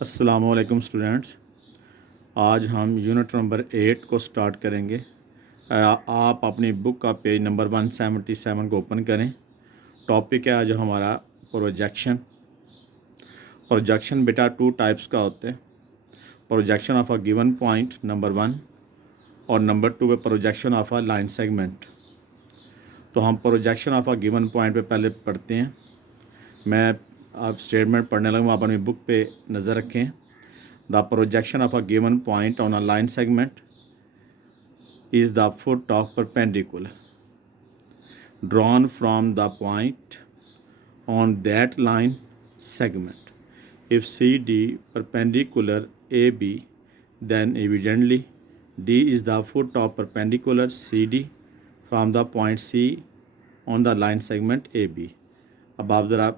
अस्सलामुअलैकुम स्टूडेंट्स। आज हम यूनिट नंबर 8 को स्टार्ट करेंगे। आप अपनी बुक का पेज नंबर 177 को ओपन करें। टॉपिक है आज हमारा प्रोजेक्शन। प्रोजेक्शन बेटा टू टाइप्स का होते हैं। Projection of a given point number 1 और नंबर 2 पे projection of a line segment. तो हम projection of a given point पे पहले पढ़ते हैं। मैं आप स्टेटमेंट पढ़ने लगा, आप अपनी बुक पे नज़र रखें। The projection of a given point on a line segment is the foot of perpendicular drawn from the point on that line segment. If CD perpendicular AB, then evidently D is the foot of perpendicular CD from the point C on the line segment AB. अब आप ज़रा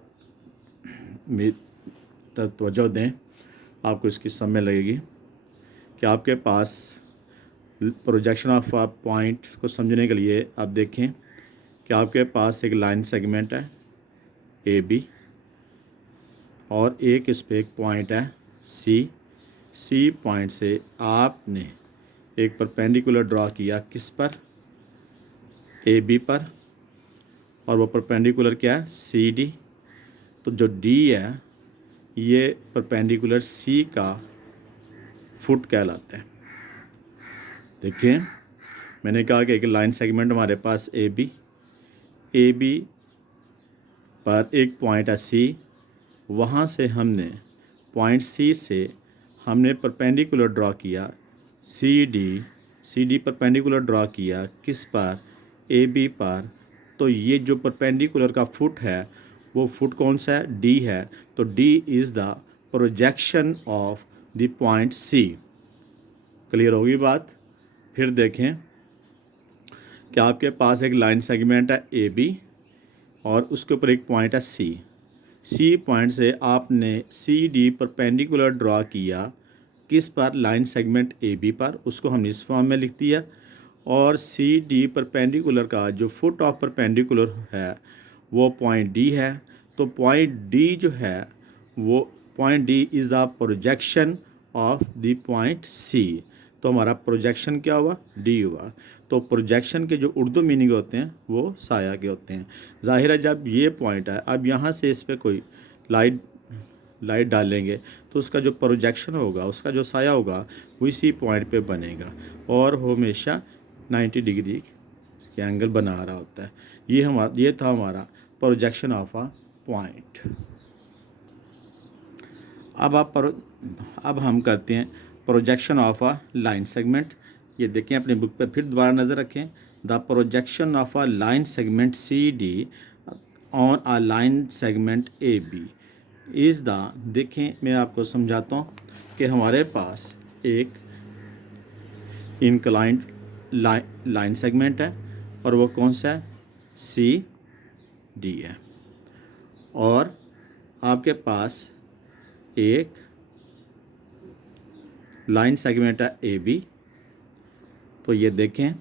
तवज्जो दें, आपको इसकी समझ लगेगी कि आपके पास प्रोजेक्शन ऑफ अ पॉइंट को समझने के लिए आप देखें कि आपके पास एक लाइन सेगमेंट है ए बी और एक इस पर एक पॉइंट है सी पॉइंट से आपने एक परपेंडिकुलर ड्रॉ किया किस पर, ए बी पर, और वो परपेंडिकुलर क्या है, सी डी। तो जो डी है ये परपेंडिकुलर सी का फुट कहलाता है। देखिए मैंने कहा कि एक लाइन सेगमेंट हमारे पास ए बी पर एक पॉइंट है सी। वहाँ से हमने पॉइंट सी से हमने परपेंडिकुलर ड्रॉ किया सी डी परपेंडिकुलर ड्रॉ किया किस पर, ए बी पर। तो ये जो परपेंडिकुलर का फुट है वो फुट कौन सा है, डी है। तो D is the projection of the point C. Clear होगी बात। फिर देखें कि आपके पास एक लाइन सेगमेंट है ए बी और उसके ऊपर एक पॉइंट है सी पॉइंट से आपने सी डी परपेंडिकुलर ड्रॉ किया किस पर, लाइन सेगमेंट ए बी पर। उसको हमने इस फॉर्म में लिख दिया। और सी डी परपेंडिकुलर का जो फुट ऑफ परपेंडिकुलर है वो पॉइंट डी है। तो पॉइंट डी जो है वो point D is the projection of the point C. तो हमारा प्रोजेक्शन क्या हुआ, डी हुआ। तो प्रोजेक्शन के जो उर्दू मीनिंग होते हैं वो साया के होते हैं। ज़ाहिर है जब ये पॉइंट है, अब यहाँ से इस पर कोई लाइट डालेंगे तो उसका जो प्रोजेक्शन होगा, उसका जो साया होगा वो इसी पॉइंट पे बनेगा और हमेशा 90 डिग्री के एंगल बना रहा होता है। ये था हमारा प्रोजेक्शन ऑफ अ पॉइंट। अब हम करते हैं projection of a line segment. ये देखें अपनी बुक पर, फिर दोबारा नज़र रखें। The projection of a line segment C D on a line segment A B is the, देखें मैं आपको समझाता हूँ कि हमारे पास एक इंक्लाइंड लाइन सेगमेंट है और वो कौन सा है, सी डी है। और आपके पास एक लाइन सेगमेंट है ए बी। तो ये देखें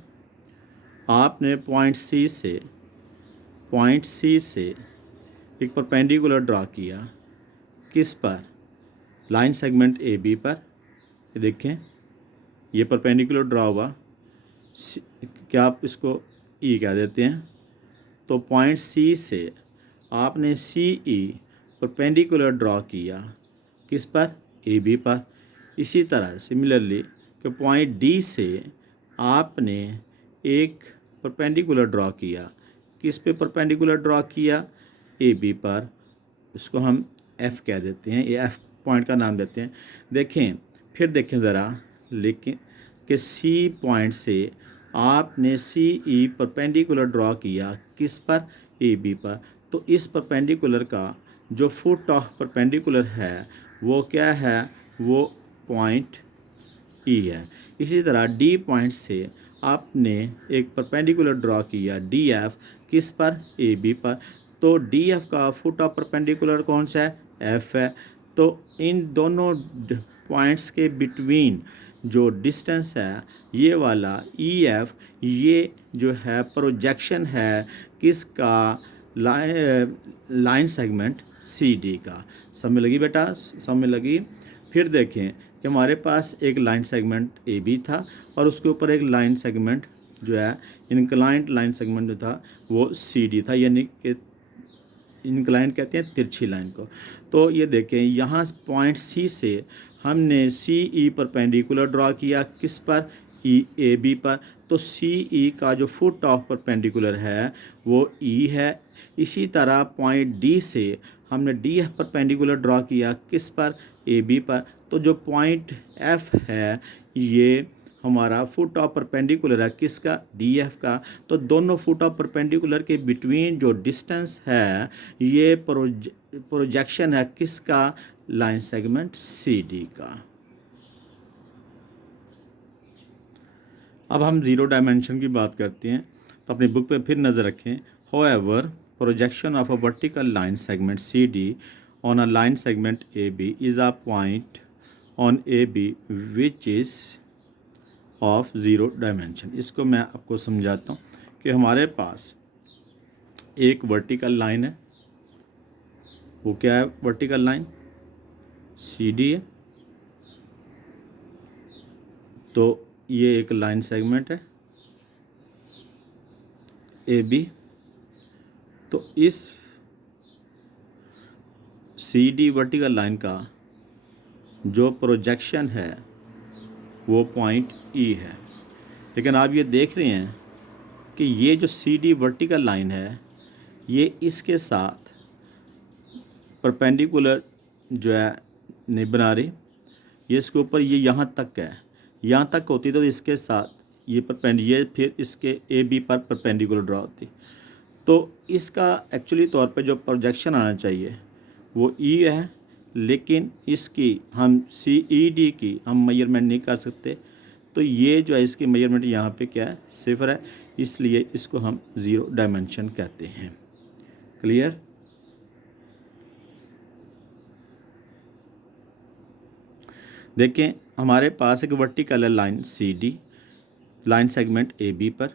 आपने पॉइंट सी से एक परपेंडिकुलर ड्रॉ किया किस पर, लाइन सेगमेंट ए बी पर। ये देखें ये परपेंडिकुलर ड्रॉ हुआ, क्या आप इसको ई कह देते हैं। तो पॉइंट सी से आपने सी ई परपेंडिकुलर ड्रॉ किया किस पर, ए बी पर। इसी तरह सिमिलरली कि पॉइंट डी से आपने एक परपेंडिकुलर ड्रॉ किया किस पे, परपेंडिकुलर ड्रॉ किया, ए बी पर। उसको हम एफ़ कह देते हैं, ये एफ़ पॉइंट का नाम देते हैं। देखें फिर देखें ज़रा, लेकिन कि सी पॉइंट से आपने सी ई परपेंडिकुलर ड्रॉ किया किस पर, ए बी पर। तो इस परपेंडिकुलर का जो फुट ऑफ परपेंडिकुलर है वो क्या है, वो पॉइंट ई है। इसी तरह डी पॉइंट से आपने एक परपेंडिकुलर ड्रॉ किया डी एफ किस पर, ए बी पर। तो डी एफ का फुट ऑफ परपेंडिकुलर कौन सा है, एफ है। तो इन दोनों पॉइंट्स के बिटवीन जो डिस्टेंस है ये वाला ई एफ, ये जो है प्रोजेक्शन है किसका, लाइन सेगमेंट सी डी का। समझ लगी बेटा, समझ लगी। फिर देखें कि हमारे पास एक लाइन सेगमेंट ए बी था और उसके ऊपर एक लाइन सेगमेंट जो है इंक्लाइंट लाइन सेगमेंट जो था वो सी डी था, यानी कि इंक्लाइंट कहते हैं तिरछी लाइन को। तो ये देखें यहाँ पॉइंट सी से हमने सी ई परपेंडिकुलर ड्रा किया, किस पर, ई ए बी पर। तो सी ई का जो फुट ऑफ परपेंडिकुलर है वो ई है। इसी तरह पॉइंट डी से हमने डी एफ परपेंडिकुलर ड्रा किया, किस पर, ए बी पर। तो जो पॉइंट एफ है ये हमारा फुट ऑफ परपेंडिकुलर है, किसका, डी एफ का। तो दोनों फुट ऑफ परपेंडिकुलर के बिटवीन जो डिस्टेंस है ये प्रोजेक्शन है, किसका, लाइन सेगमेंट सी डी का। अब हम ज़ीरो डायमेंशन की बात करते हैं, तो अपनी बुक पे फिर नज़र रखें। However projection of a vertical line segment C D on a line segment A B is a point on A B which is of zero dimension. इसको मैं आपको समझाता हूँ कि हमारे पास एक वर्टिकल लाइन है, वो क्या है, वर्टिकल लाइन सी डी है। तो ये एक लाइन सेगमेंट है ए बी। तो इस सी डी वर्टिकल लाइन का जो प्रोजेक्शन है वो पॉइंट ई है। लेकिन आप ये देख रहे हैं कि ये जो सी डी वर्टिकल लाइन है ये इसके साथ परपेंडिकुलर जो है नहीं बना रही, ये इसके ऊपर ये यहाँ तक है, यहाँ तक होती तो इसके साथ ये फिर इसके ए बी पर परपेंडिकुलर ड्रा होती। तो इसका एक्चुअली तौर पे जो प्रोजेक्शन आना चाहिए वो ई है, लेकिन इसकी हम सी ई डी की हम मेजरमेंट नहीं कर सकते। तो ये जो है इसकी मेजरमेंट यहाँ पे क्या है, सिफर है, इसलिए इसको हम ज़ीरो डायमेंशन कहते हैं। क्लियर। देखें हमारे पास एक वर्टिकल है line C D, line segment A B पर,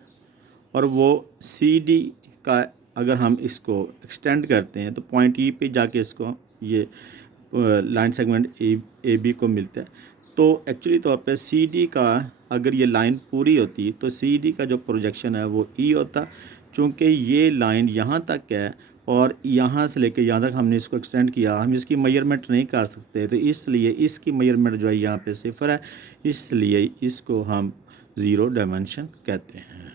और वो सी डी का अगर हम इसको एक्सटेंड करते हैं तो पॉइंट ई पे जाके इसको ये लाइन सेगमेंट ए बी को मिलता है। तो एक्चुअली तौर पे सी डी का अगर ये लाइन पूरी होती तो सी डी का जो प्रोजेक्शन है वो ई होता। चूँकि ये लाइन यहाँ तक है और यहाँ से लेके यहाँ तक हमने इसको एक्सटेंड किया, हम इसकी मेजरमेंट नहीं कर सकते, तो इसलिए इसकी मेजरमेंट जो है यहाँ पे सिफर है, इसलिए इसको हम ज़ीरो डायमेंशन कहते हैं।